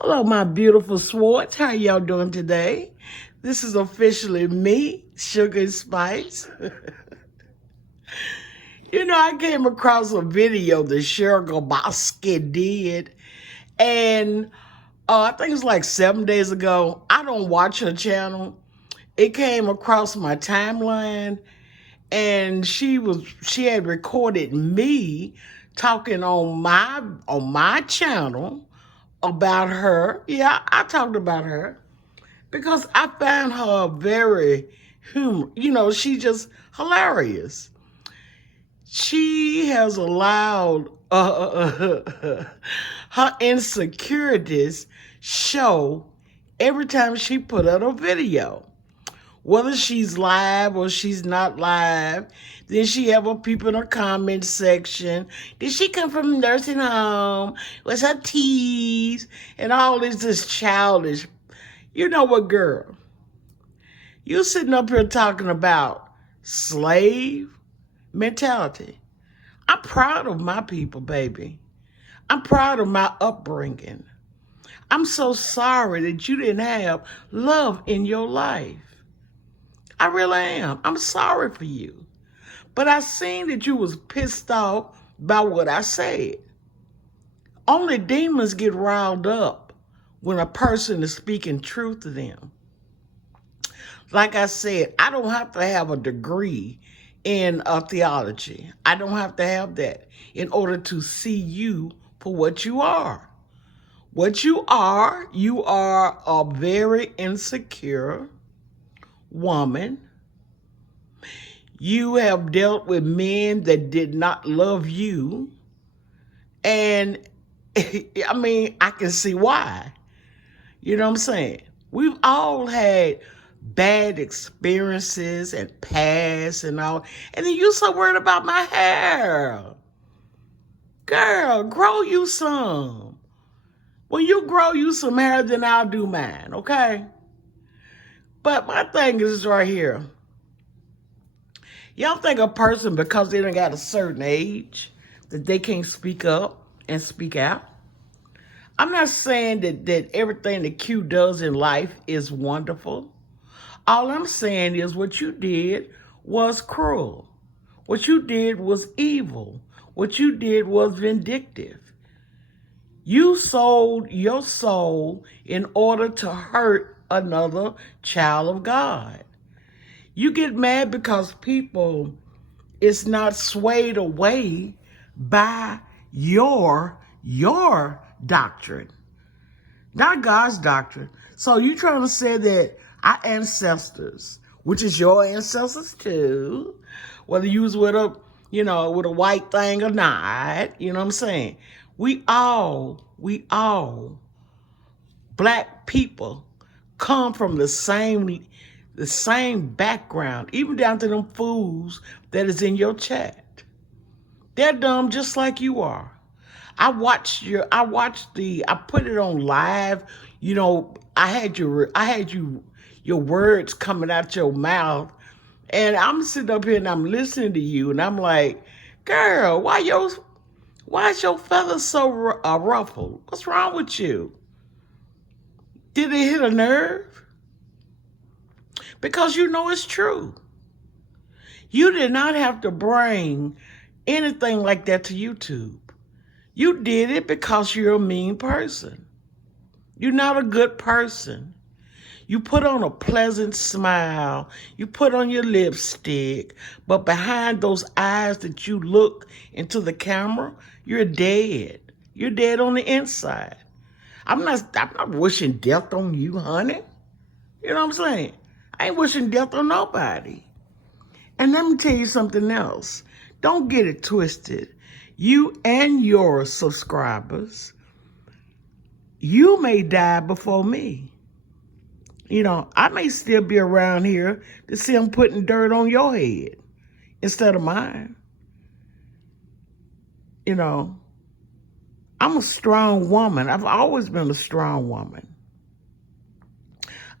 Hello, my beautiful swartz. How y'all doing today? This is officially me, Sugar and Spice. I came across a video that Cheryl did, and I think it's like 7 days ago. I don't watch her channel. It came across my timeline, and she had recorded me talking on my channel about her. Yeah, I talked about her because I find her very she's just hilarious. She has allowed her insecurities show every time she put out a video. Whether she's live or she's not live, then she have her people in her comment section. Did she come from a nursing home? Was her teeth? And all this just childish. You know what, girl? You sitting up here talking about slave mentality. I'm proud of my people, baby. I'm proud of my upbringing. I'm so sorry that you didn't have love in your life. I really am. I'm sorry for you. But I seen that you was pissed off by what I said. Only demons get riled up when a person is speaking truth to them. Like I said, I don't have to have a degree in theology. I don't have to have that in order to see you for what you are. What you are a very insecure woman. You have dealt with men that did not love you. And I can see why. You know what I'm saying? We've all had bad experiences and past and all. And then you so worried about my hair. Girl, grow you some. When you grow you some hair, then I'll do mine, okay? But my thing is right here. Y'all think a person, because they done got a certain age, that they can't speak up and speak out? I'm not saying that everything that Q does in life is wonderful. All I'm saying is what you did was cruel. What you did was evil. What you did was vindictive. You sold your soul in order to hurt another child of God. You get mad because people is not swayed away by your doctrine, not God's doctrine. So you trying to say that our ancestors, which is your ancestors too, whether you was with with a white thing or not, you know what I'm saying? We all, black people, come from the same background, even down to them fools that is in your chat. They're dumb just like you are. I put it on live. Your words coming out your mouth, and I'm sitting up here and I'm listening to you, and I'm like, girl, why is your feathers so ruffled? What's wrong with you? Did it hit a nerve? Because you know it's true. You did not have to bring anything like that to YouTube. You did it because you're a mean person. You're not a good person. You put on a pleasant smile. You put on your lipstick. But behind those eyes that you look into the camera, you're dead. You're dead on the inside. I'm not wishing death on you, honey. You know what I'm saying? I ain't wishing death on nobody. And let me tell you something else. Don't get it twisted. You and your subscribers, you may die before me. I may still be around here to see them putting dirt on your head instead of mine. I'm a strong woman. I've always been a strong woman.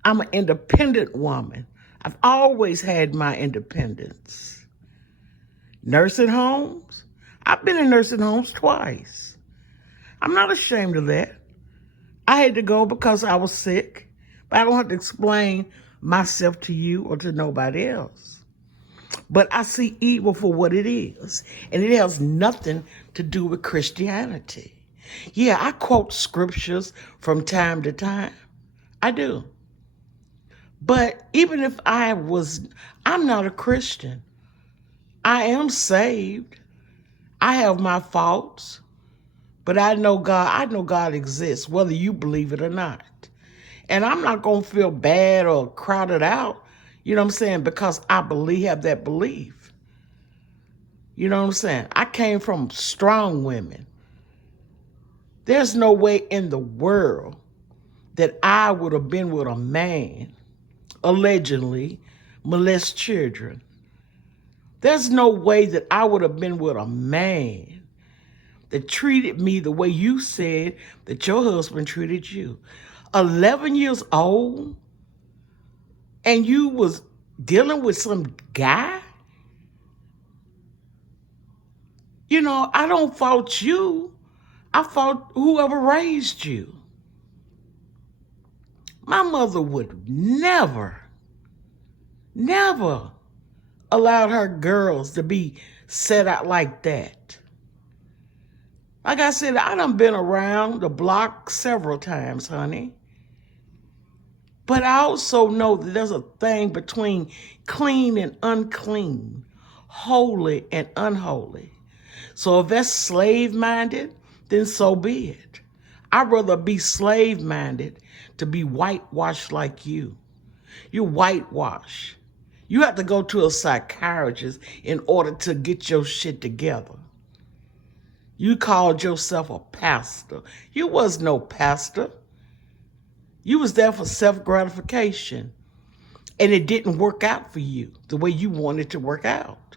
I'm an independent woman. I've always had my independence. Nursing homes? I've been in nursing homes twice. I'm not ashamed of that. I had to go because I was sick, but I don't have to explain myself to you or to nobody else. But I see evil for what it is, and it has nothing to do with Christianity. Yeah, I quote scriptures from time to time. I do. But even if I'm not a Christian. I am saved. I have my faults, but I know God. I know God exists, whether you believe it or not. And I'm not going to feel bad or crowded out, you know what I'm saying, because I have that belief. You know what I'm saying? I came from strong women. There's no way in the world that I would have been with a man, allegedly, molest children. There's no way that I would have been with a man that treated me the way you said that your husband treated you. 11 years old, and you was dealing with some guy? You know, I don't fault you. I fault whoever raised you. My mother would never allowed her girls to be set out like that. Like I said, I done been around the block several times, honey. But I also know that there's a thing between clean and unclean, holy and unholy. So if that's slave-minded, then so be it. I'd rather be slave-minded to be whitewashed like you. You're whitewashed. You have to go to a psychiatrist in order to get your shit together. You called yourself a pastor. You was no pastor. You was there for self-gratification. And it didn't work out for you the way you wanted to work out.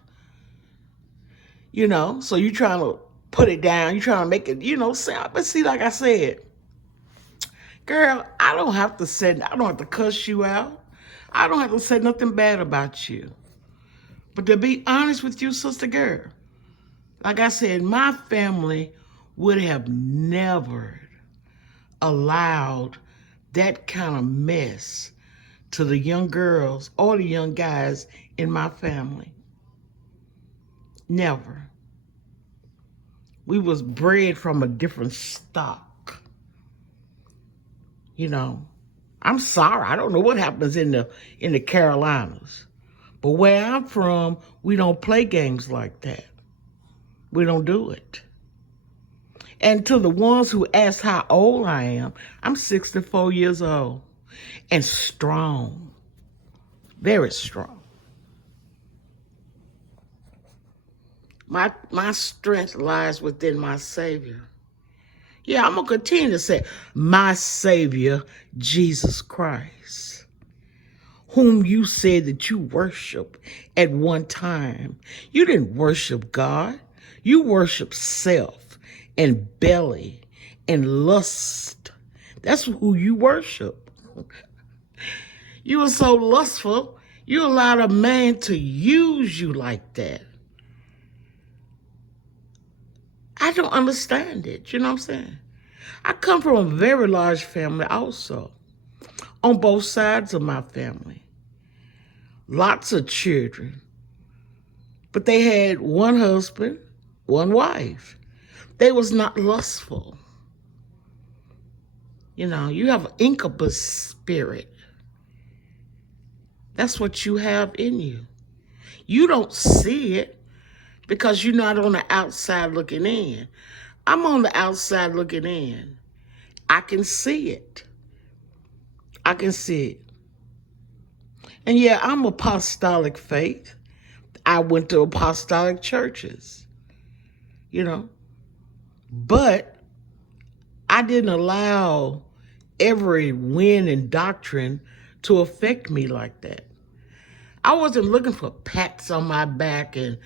You know, so you trying to put it down. You trying to make it, sound. But see, like I said, girl, I don't have to cuss you out. I don't have to say nothing bad about you. But to be honest with you, sister girl, like I said, my family would have never allowed that kind of mess to the young girls or the young guys in my family. Never. We was bred from a different stock. You know, I'm sorry. I don't know what happens in the Carolinas. But where I'm from, we don't play games like that. We don't do it. And to the ones who ask how old I am, I'm 64 years old and strong, very strong. My strength lies within my Savior. Yeah, I'm going to continue to say, my Savior, Jesus Christ, whom you said that you worship at one time. You didn't worship God. You worship self and belly and lust. That's who you worship. You were so lustful, you allowed a man to use you like that. I don't understand it, you know what I'm saying? I come from a very large family also, on both sides of my family. Lots of children. But they had one husband, one wife. They was not lustful. You know, you have an incubus spirit. That's what you have in you. You don't see it because you're not on the outside looking in. I'm on the outside looking in. I can see it. I can see it. And yeah, I'm apostolic faith. I went to apostolic churches, you know. But I didn't allow every wind and doctrine to affect me like that. I wasn't looking for pats on my back and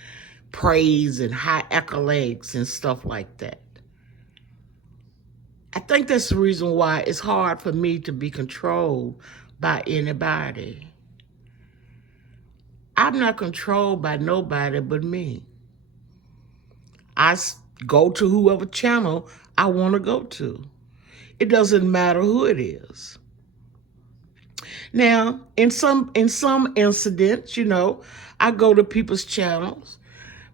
praise and high accolades and stuff like that. I think that's the reason why it's hard for me to be controlled by anybody. I'm not controlled by nobody but me. I go to whoever channel I want to go to. It doesn't matter who it is. Now, in some incidents, I go to people's channels,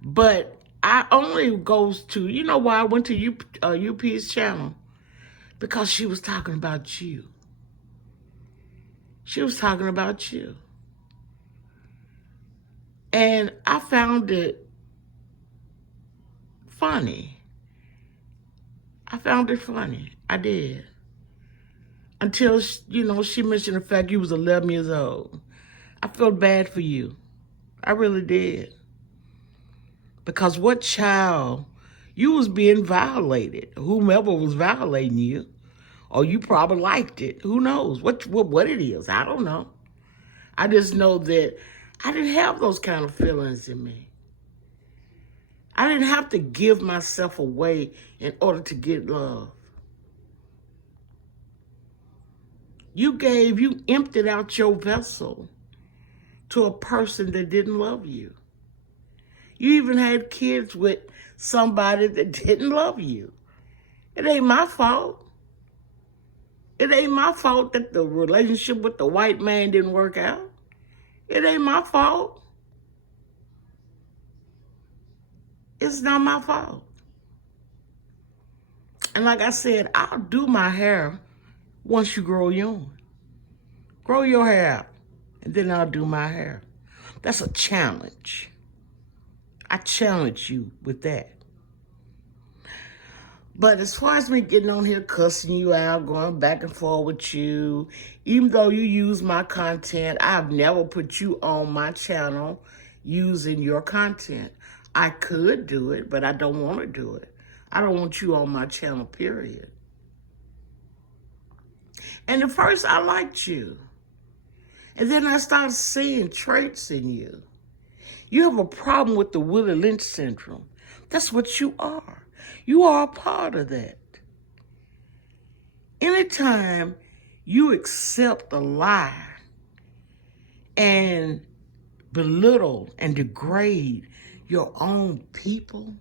but I only goes to, why I went to UP's channel? Because she was talking about you. She was talking about you. And I found it funny. I found it funny. I did. Until, she mentioned the fact you was 11 years old. I felt bad for you. I really did. Because what child, you was being violated. Whomever was violating you, or you probably liked it. Who knows what it is? I don't know. I just know that I didn't have those kind of feelings in me. I didn't have to give myself away in order to get love. You emptied out your vessel to a person that didn't love you. You even had kids with somebody that didn't love you. It ain't my fault. It ain't my fault that the relationship with the white man didn't work out. It ain't my fault. It's not my fault. And like I said, I'll do my hair once you grow young. Grow your hair out, and then I'll do my hair. That's a challenge. I challenge you with that. But as far as me getting on here cussing you out, going back and forth with you, even though you use my content, I've never put you on my channel using your content. I could do it, but I don't want to do it. I don't want you on my channel, period. And at first, I liked you. And then I started seeing traits in you. You have a problem with the Willie Lynch syndrome. That's what you are. You are a part of that. Anytime you accept a lie and belittle and degrade your own people,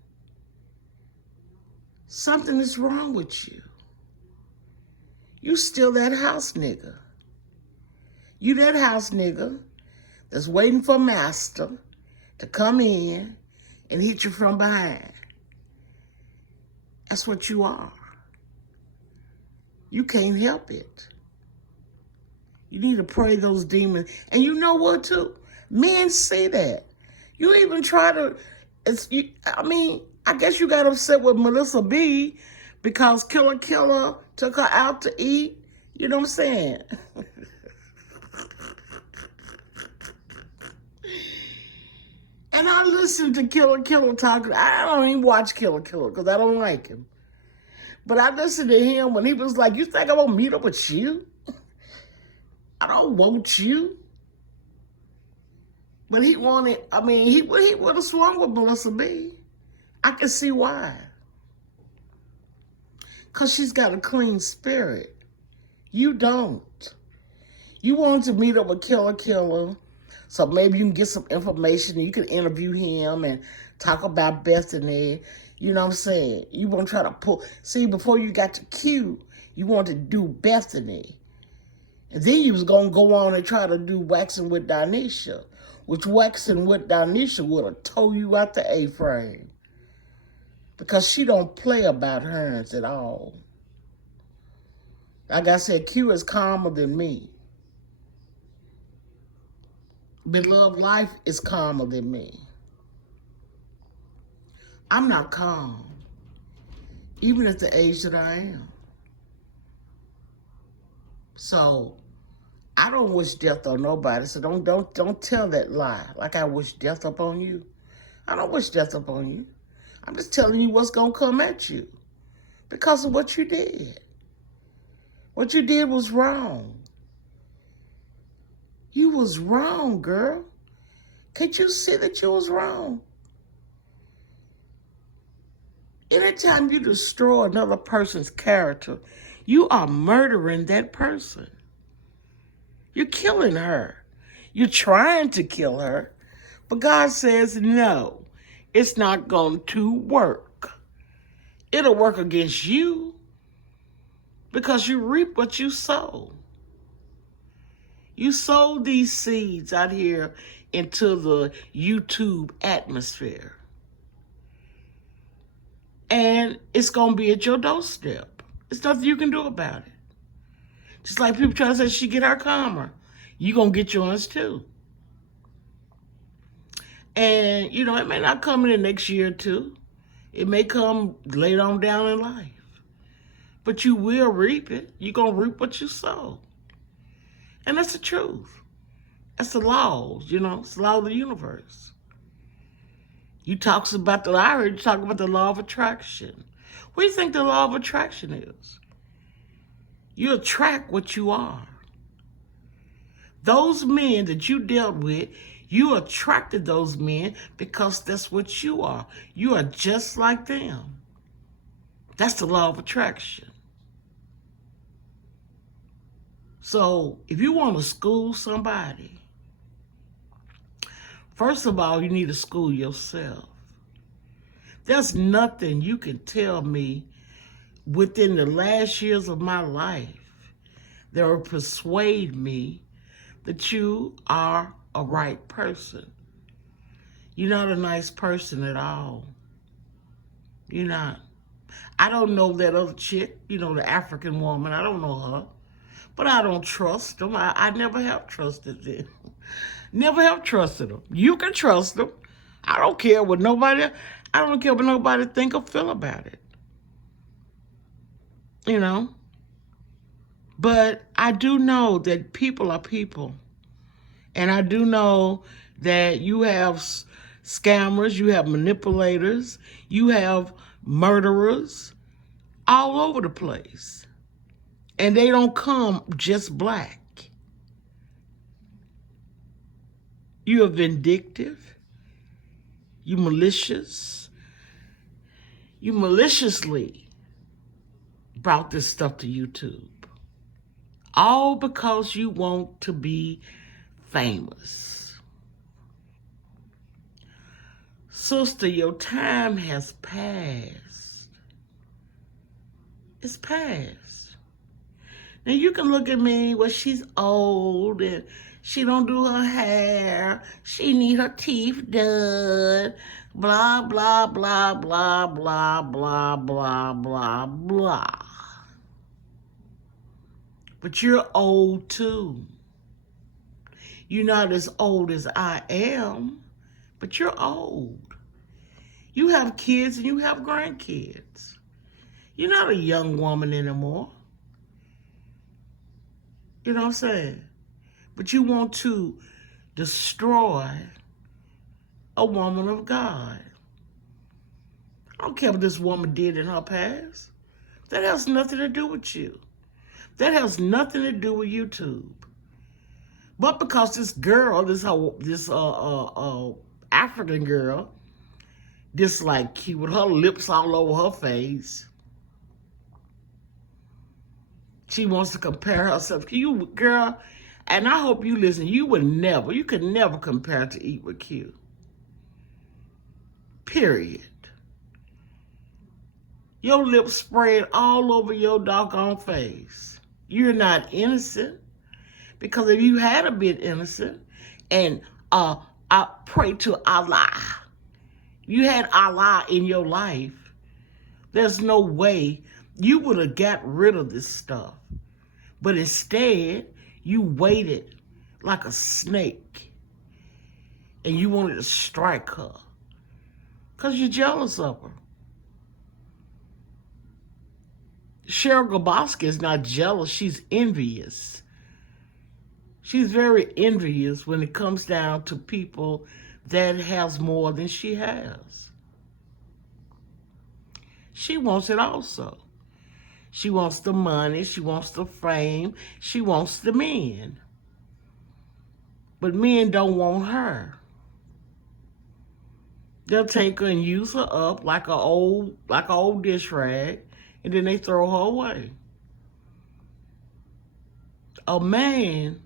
something is wrong with you. You still that house nigga. You that house nigga that's waiting for master to come in and hit you from behind. That's what you are. You can't help it. You need to pray those demons. And you know what, too? Men see that. You even try to, I guess you got upset with Melissa B because Killer took her out to eat. You know what I'm saying? And I listened to Killer talking. I don't even watch Killer because I don't like him. But I listened to him when he was like, you think I'm going to meet up with you? I don't want you. But he wanted, he would have swung with Melissa B. I can see why. Because she's got a clean spirit. You don't. You want to meet up with Killer, so maybe you can get some information and you can interview him and talk about Bethany. You know what I'm saying? You want to try to before you got to Q, you want to do Bethany. And then you was going to go on and try to do Waxing with Donisha, which Waxing with Donisha would have tore you out the A-frame. Because she don't play about hers at all. Like I said, Q is calmer than me. Beloved Life is calmer than me. I'm not calm, even at the age that I am. So I don't wish death on nobody. So don't tell that lie like I wish death upon you. I don't wish death upon you. I'm just telling you what's gonna come at you because of what you did. What you did was wrong. You was wrong, girl. Can't you see that you was wrong? Anytime you destroy another person's character, you are murdering that person. You're killing her. You're trying to kill her. But God says, no, it's not going to work. It'll work against you, because you reap what you sow. You sow these seeds out here into the YouTube atmosphere. And it's going to be at your doorstep. There's nothing you can do about it. Just like people try to say she get her karma. You're going to get yours too. And, you know, it may not come in the next year or two. It may come later on down in life. But you will reap it. You're going to reap what you sow. And that's the truth. That's the laws, you know. It's the law of the universe. I heard you talk about the law of attraction. What do you think the law of attraction is? You attract what you are. Those men that you dealt with, you attracted those men because that's what you are. You are just like them. That's the law of attraction. So if you want to school somebody, first of all, you need to school yourself. There's nothing you can tell me within the last years of my life that will persuade me that you are a right person. You're not a nice person at all. You're not. I don't know that other chick, you know, the African woman. I don't know her. But I don't trust them. I never have trusted them. Never have trusted them. You can trust them. I don't care what nobody think or feel about it. You know? But I do know that people are people. And I do know that you have scammers, you have manipulators, you have murderers all over the place. And they don't come just black. You are vindictive. You malicious. You maliciously brought this stuff to YouTube. All because you want to be famous. Sister, your time has passed. It's past. Now you can look at me, well, she's old and she don't do her hair. She need her teeth done. Blah, blah, blah, blah, blah, blah, blah, blah, blah. But you're old too. You're not as old as I am, but you're old. You have kids and you have grandkids. You're not a young woman anymore. You know what I'm saying? But you want to destroy a woman of God. I don't care what this woman did in her past. That has nothing to do with you. That has nothing to do with YouTube. But because this girl, this African girl, this like cute with her lips all over her face, she wants to compare herself. You, girl, and I hope you listen, you could never compare to Eat with Q. Period. Your lips spread all over your doggone face. You're not innocent. Because if you had been innocent, and I pray to Allah, you had Allah in your life, there's no way you would have got rid of this stuff. But instead, you waited like a snake. And you wanted to strike her. Because you're jealous of her. Cheryl Gaboski is not jealous. She's envious. She's very envious when it comes down to people that has more than she has. She wants it also. She wants the money. She wants the fame. She wants the men. But men don't want her. They'll take her and use her up like an old dish rag, and then they throw her away. A man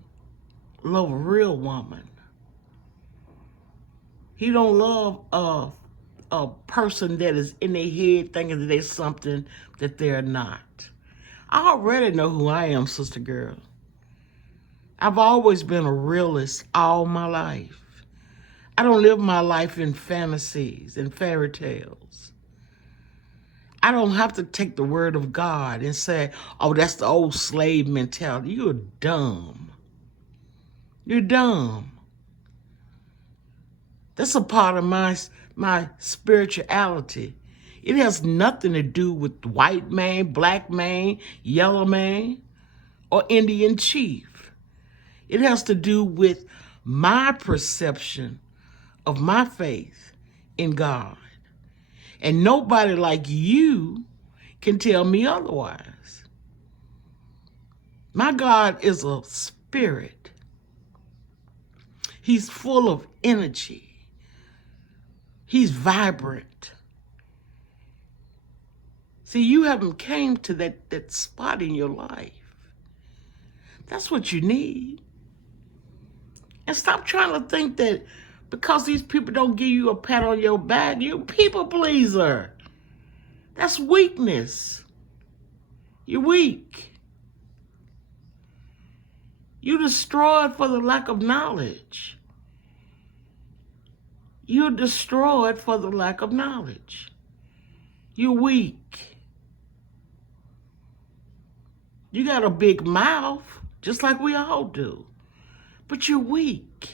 love a real woman. He don't love a person that is in their head thinking that they're something that they're not. I already know who I am, sister girl. I've always been a realist all my life. I don't live my life in fantasies and fairy tales. I don't have to take the word of God and say, oh, that's the old slave mentality. You're dumb. You're dumb. That's a part of my spirituality. It has nothing to do with white man, black man, yellow man, or Indian chief. It has to do with my perception of my faith in God. And nobody like you can tell me otherwise. My God is a spirit. He's full of energy. He's vibrant. See, you haven't came to that spot in your life. That's what you need. And stop trying to think that because these people don't give you a pat on your back, you're a people pleaser. That's weakness. You're weak. You're destroyed for the lack of knowledge. You're destroyed for the lack of knowledge. You're weak. You got a big mouth, just like we all do, but you're weak.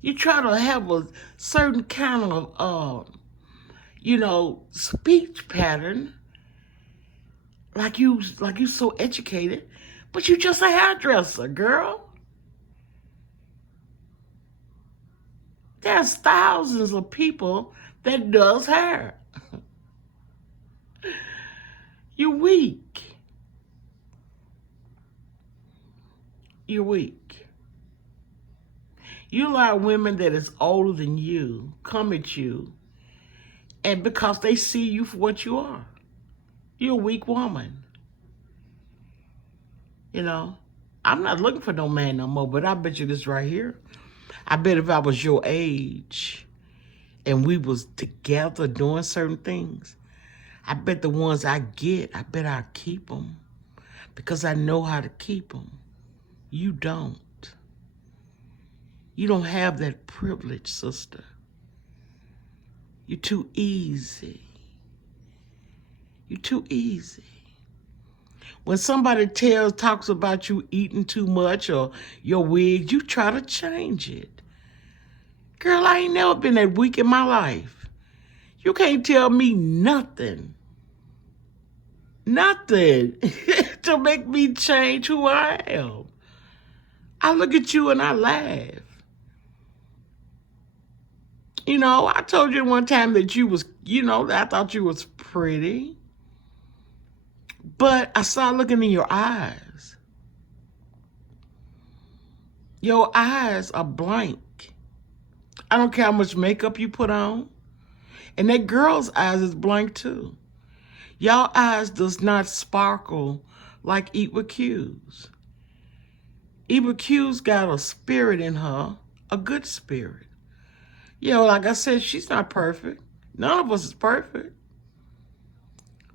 You try to have a certain kind of, speech pattern, like you so educated, but you just a hairdresser, girl. There's thousands of people that does hair. You're weak. You're weak. You allow women that is older than you come at you, and because they see you for what you are, you're a weak woman. I'm not looking for no man no more, but I bet you this right here. I bet if I was your age and we was together doing certain things, I bet the ones I get, I bet I'll keep them because I know how to keep them. You don't. You don't have that privilege, sister. You're too easy. You're too easy. When somebody talks about you eating too much or your wig, you try to change it. Girl, I ain't never been that weak in my life. You can't tell me nothing. Nothing to make me change who I am. I look at you and I laugh. I told you one time that you was, I thought you was pretty. But I started looking in your eyes. Your eyes are blank. I don't care how much makeup you put on. And that girl's eyes is blank too. Y'all eyes does not sparkle like Eat Q's. Eat Q's got a spirit in her, a good spirit. Like I said, she's not perfect. None of us is perfect.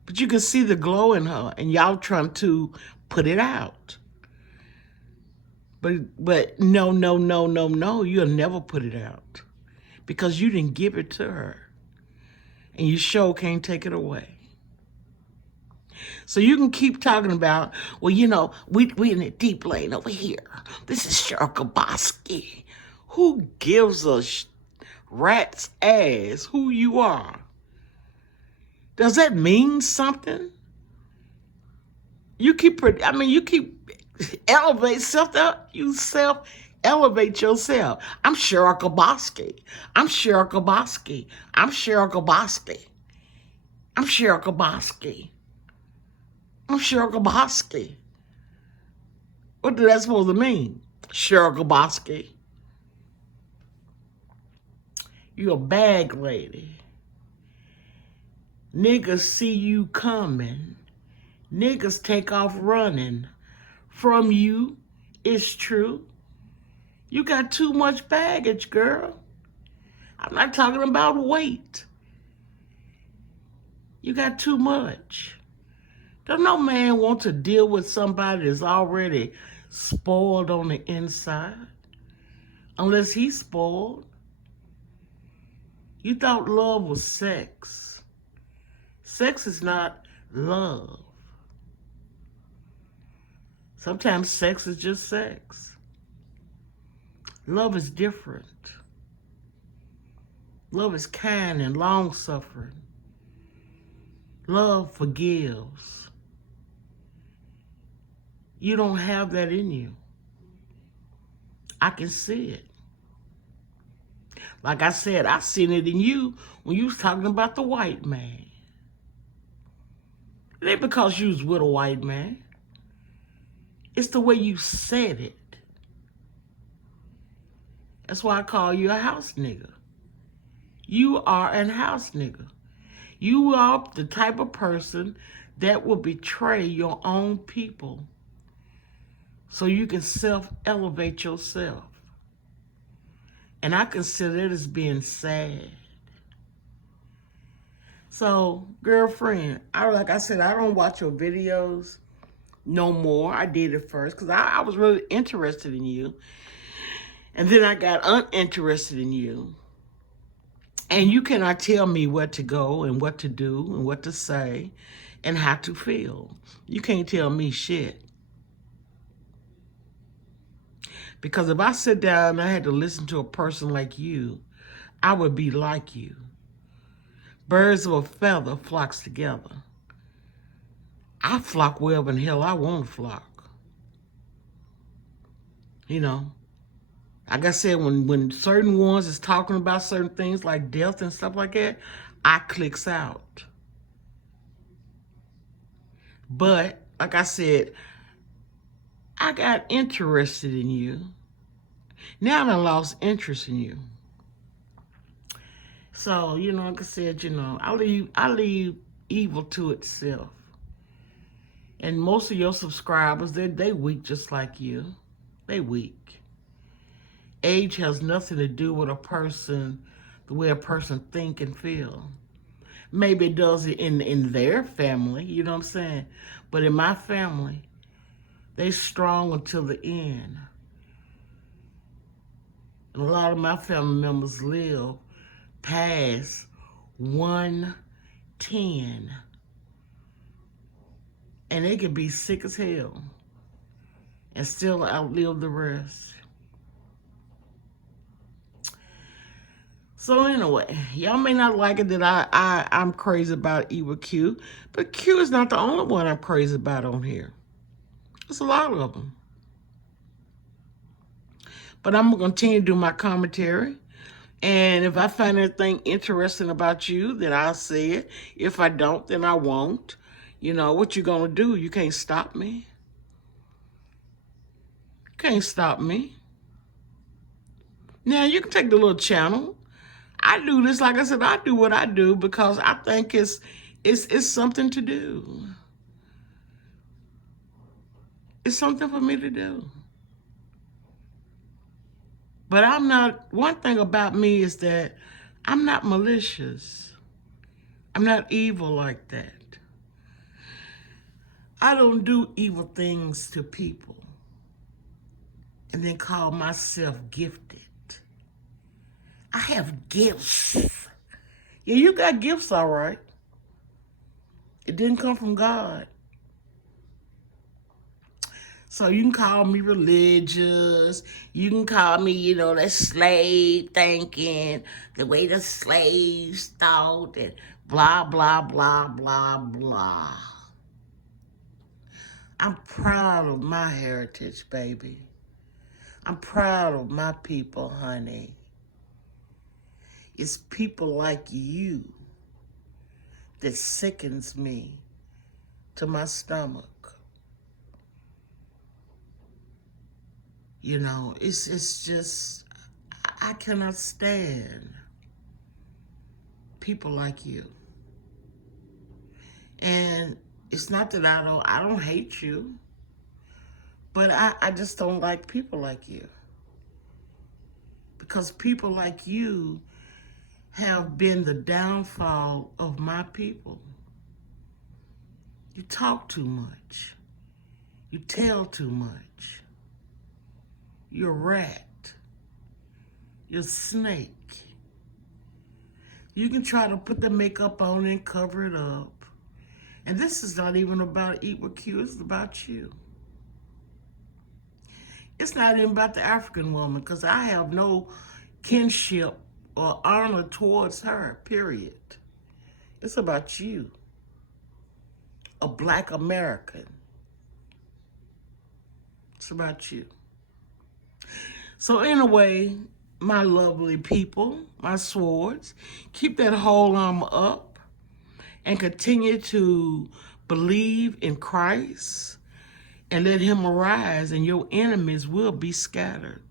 But you can see the glow in her, and y'all trying to put it out. But no, you'll never put it out because you didn't give it to her, and you sure can't take it away. So you can keep talking about, we in a deep lane over here. This is Cheryl Kaboski. Who gives a rat's ass who you are? Does that mean something? You keep elevate elevate yourself. I'm Cheryl Kaboski. I'm Cheryl Kaboski. I'm Cheryl Kaboski. I'm Cheryl Kaboski. I'm Cheryl Kaboski. What did that supposed to mean? Cheryl Kaboski. You a bag lady. Niggas see you coming. Niggas take off running from you. It's true. You got too much baggage, girl. I'm not talking about weight. You got too much. Does no man want to deal with somebody that's already spoiled on the inside? Unless he's spoiled. You thought love was sex. Sex is not love. Sometimes sex is just sex. Love is different. Love is kind and long-suffering. Love forgives. You don't have that in you. I can see it. Like I said, I seen it in you when you was talking about the white man. It ain't because you was with a white man. It's the way you said it. That's why I call you a house nigga. You are an house nigga. You are the type of person that will betray your own people so you can self-elevate yourself. And I consider it as being sad. So, girlfriend, like I said, I don't watch your videos no more. I did it first because I was really interested in you. And then I got uninterested in you. And you cannot tell me where to go and what to do and what to say and how to feel. You can't tell me shit. Because if I sit down and I had to listen to a person like you, I would be like you. Birds of a feather flocks together. I flock wherever in hell I want to flock. You know, like I said, when certain ones is talking about certain things like death and stuff like that, I clicks out. But, like I said, I got interested in you. Now I lost interest in you. So, like I said, I leave evil to itself. And most of your subscribers, they weak just like you. They weak. Age has nothing to do with a person, the way a person think and feel. Maybe it does in their family, you know what I'm saying? But in my family, they strong until the end. And a lot of my family members live past 110. And they can be sick as hell and still outlive the rest. So anyway, y'all may not like it that I'm crazy about Evil Q, but Q is not the only one I'm crazy about on here. There's a lot of them. But I'm going to continue to do my commentary. And if I find anything interesting about you, then I'll say it. If I don't, then I won't. What you going to do? You can't stop me. You can't stop me. Now, you can take the little channel. I do this, like I said, I do what I do because I think it's something to do. It's something for me to do. But one thing about me is that I'm not malicious. I'm not evil like that. I don't do evil things to people and then call myself gifted. I have gifts. Yeah, you got gifts, all right. It didn't come from God. So you can call me religious. You can call me, that slave thinking, the way the slaves thought, and blah, blah, blah, blah, blah. I'm proud of my heritage, baby. I'm proud of my people, honey. It's people like you that sickens me to my stomach. It's just, I cannot stand people like you. And it's not that I don't hate you, but I just don't like people like you. Because people like you have been the downfall of my people. You talk too much. You tell too much. You're a rat. You're a snake. You can try to put the makeup on and cover it up. And this is not even about Eat with Q, it's about you. It's not even about the African woman, because I have no kinship or honor towards her, period. It's about you, a Black American. It's about you. So anyway, my lovely people, my swords, keep that whole armor up and continue to believe in Christ and let him arise, and your enemies will be scattered.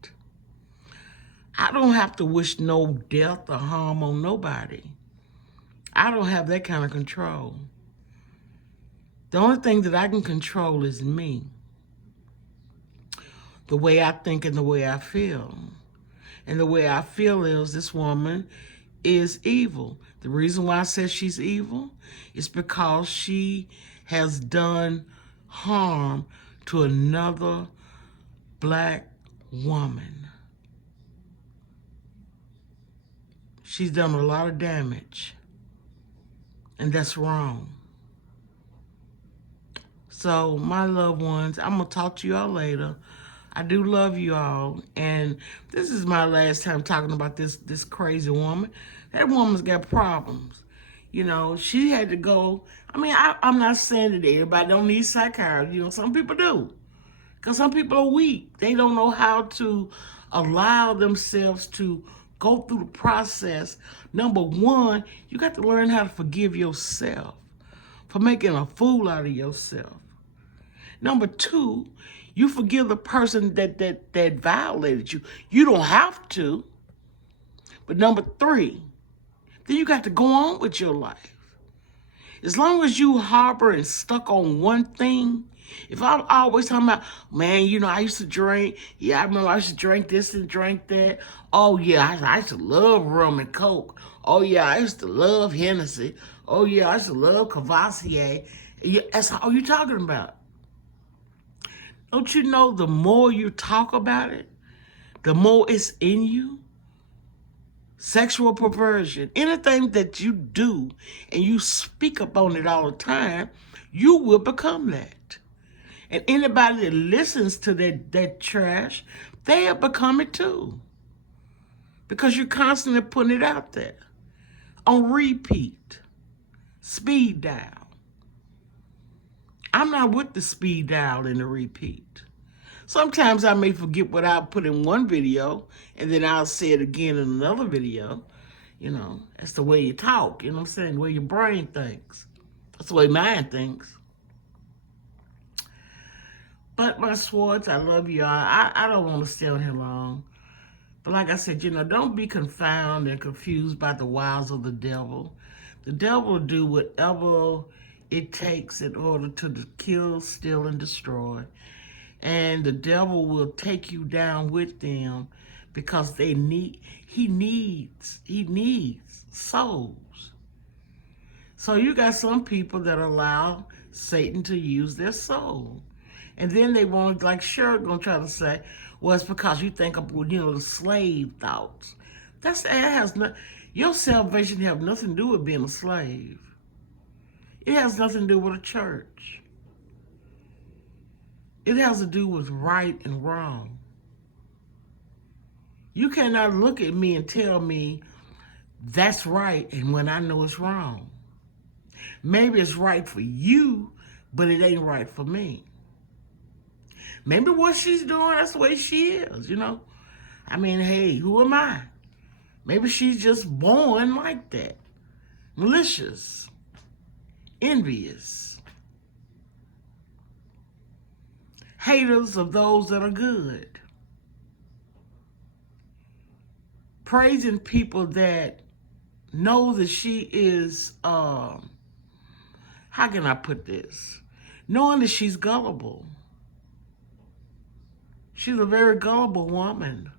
I don't have to wish no death or harm on nobody. I don't have that kind of control. The only thing that I can control is me. The way I think and the way I feel. And the way I feel is this woman is evil. The reason why I said she's evil is because she has done harm to another Black woman. She's done a lot of damage, and that's wrong. So, my loved ones, I'm going to talk to you all later. I do love you all, and this is my last time talking about this crazy woman. That woman's got problems. You know, she had to go. I mean, I'm not saying that everybody don't need psychiatry. You know, some people do. Because some people are weak. They don't know how to allow themselves to go through the process. Number one, you got to learn how to forgive yourself for making a fool out of yourself. Number two, you forgive the person that violated you. You don't have to. But number three, then you got to go on with your life. As long as you harbor and stuck on one thing, if I'm always talking about, man, you know, I used to drink. Yeah, I remember I used to drink this and drink that. Oh, yeah, I used to love rum and Coke. Oh, yeah, I used to love Hennessy. Oh, yeah, I used to love Cavassier. Yeah, that's all you're talking about. Don't you know the more you talk about it, the more it's in you? Sexual perversion, anything that you do and you speak up on it all the time, you will become that. And anybody that listens to that trash, they'll become it too. Because you're constantly putting it out there on repeat, speed dial. I'm not with the speed dial and the repeat. Sometimes I may forget what I put in one video, and then I'll say it again in another video. You know, that's the way you talk, you know what I'm saying? The way your brain thinks. That's the way mine thinks. But my swords, I love y'all. I don't want to stay on here long. But like I said, you know, don't be confounded and confused by the wiles of the devil. The devil will do whatever it takes in order to kill, steal, and destroy. And the devil will take you down with them because he needs souls. So you got some people that allow Satan to use their soul. And then they want, like Cheryl gonna try to say, well, it's because you think of, you know, the slave thoughts. Your salvation have nothing to do with being a slave. It has nothing to do with a church. It has to do with right and wrong. You cannot look at me and tell me that's right and when I know it's wrong. Maybe it's right for you, but it ain't right for me. Maybe what she's doing, that's the way she is, you know? I mean, hey, who am I? Maybe she's just born like that. Malicious. Envious. Haters of those that are good. Praising people that know that she is, how can I put this? Knowing that she's gullible. She's a very gullible woman.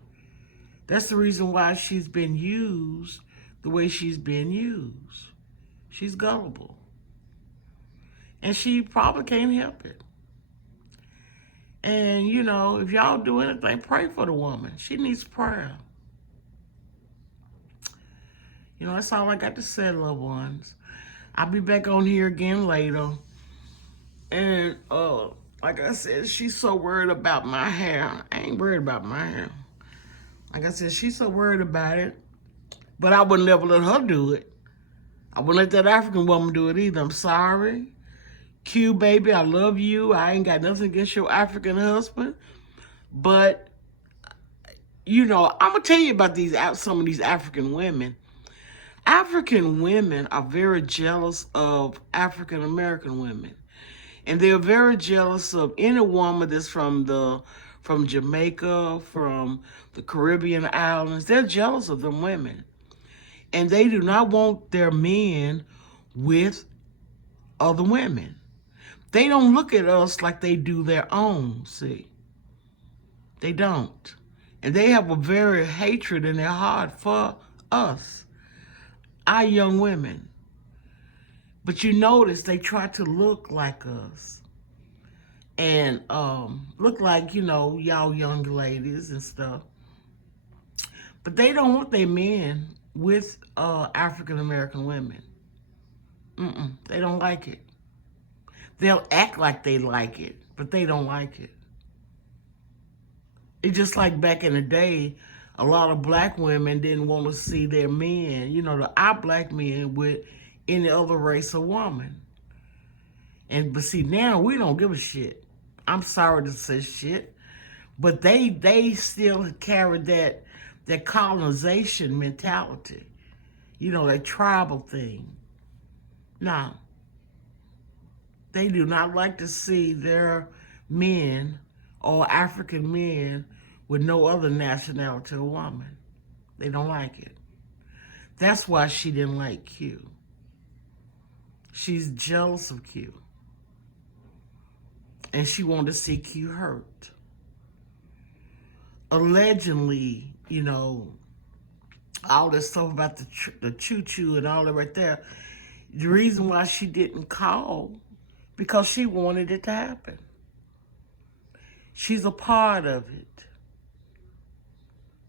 That's the reason why she's been used the way she's been used. She's gullible. And she probably can't help it. And, you know, if y'all do anything, pray for the woman. She needs prayer. You know, that's all I got to say, loved ones. I'll be back on here again later. And, like I said, she's so worried about my hair. I ain't worried about my hair. Like I said, she's so worried about it. But I would never let her do it. I wouldn't let that African woman do it either. I'm sorry. Q, baby, I love you. I ain't got nothing against your African husband. But, you know, I'm going to tell you about some of these African women. African women are very jealous of African American women. And they're very jealous of any woman that's from Jamaica, from the Caribbean islands. They're jealous of them women. And they do not want their men with other women. They don't look at us like they do their own, see. They don't. And they have a very hatred in their heart for us, our young women. But you notice they try to look like us. And look like, you know, y'all young ladies and stuff. But they don't want their men with African American women. They don't like it. They'll act like they like it, but they don't like it. It's just like back in the day, a lot of black women didn't want to see their men, you know, our black men with any other race or woman. But see, now we don't give a shit. I'm sorry to say shit, but they still carry that colonization mentality, you know, that tribal thing. No, they do not like to see their men or African men with no other nationality or woman. They don't like it. That's why she didn't like Q. She's jealous of Q. And she wanted to see Q hurt. Allegedly, you know, all this stuff about the choo-choo and all that right there, the reason why she didn't call, because she wanted it to happen. She's a part of it.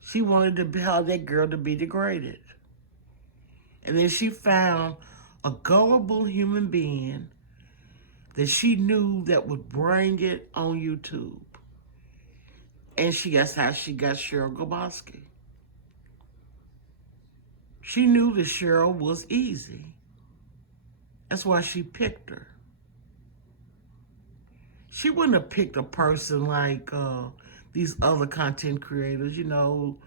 She wanted that girl to be degraded. And then she found a gullible human being that she knew that would bring it on YouTube. And that's how she got Cheryl Gaboski. She knew that Cheryl was easy. That's why she picked her. She wouldn't have picked a person like these other content creators, you know,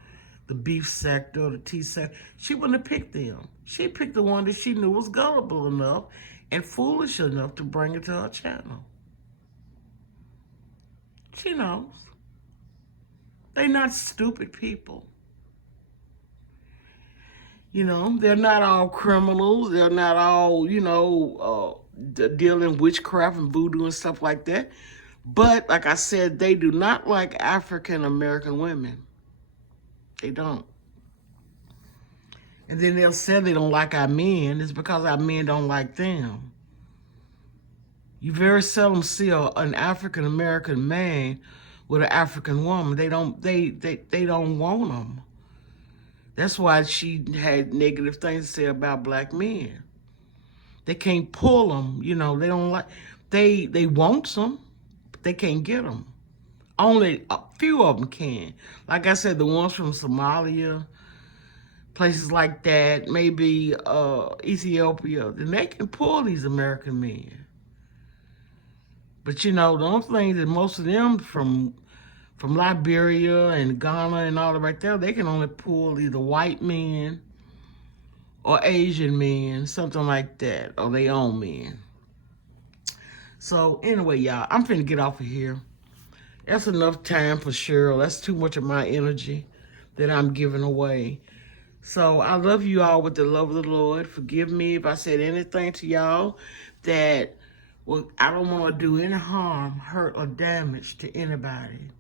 the beef sector, the tea sector. She wouldn't have picked them. She picked the one that she knew was gullible enough and foolish enough to bring it to her channel. She knows. They're not stupid people. You know, they're not all criminals. They're not all, you know, dealing witchcraft and voodoo and stuff like that. But, like I said, they do not like African American women. They don't. And then they'll say they don't like our men. It's because our men don't like them. You very seldom see an African American man with an African woman. They don't want them. That's why she had negative things to say about black men. They can't pull them, you know. They don't like. They want some, but they can't get them. Only a few of them can. Like I said, the ones from Somalia, places like that, maybe Ethiopia, then they can pull these American men. But you know, the only thing that most of them from Liberia and Ghana and all that right there, they can only pull either white men or Asian men, something like that, or their own men. So anyway, y'all, I'm finna get off of here. That's enough time for Cheryl. That's too much of my energy that I'm giving away. So I love you all with the love of the Lord. Forgive me if I said anything to y'all that, well, I don't want to do any harm, hurt, or damage to anybody.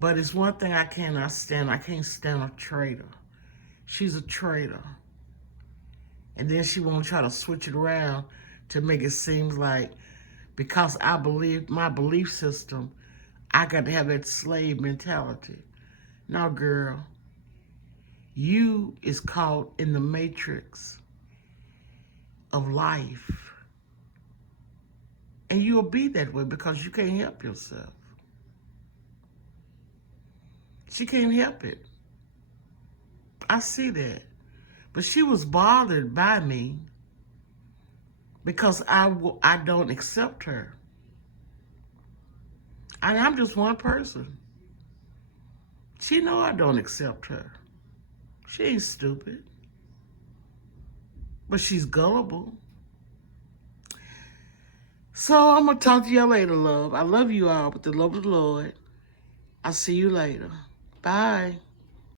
But it's one thing I cannot stand. I can't stand a traitor. She's a traitor. And then she won't try to switch it around to make it seem like because I believe my belief system, I got to have that slave mentality. No, girl, you is caught in the matrix of life. And you'll be that way because you can't help yourself. She can't help it. I see that. But she was bothered by me because I don't accept her. And I'm just one person. She know I don't accept her. She ain't stupid. But she's gullible. So I'm going to talk to y'all later, love. I love you all with the love of the Lord. I'll see you later. Bye.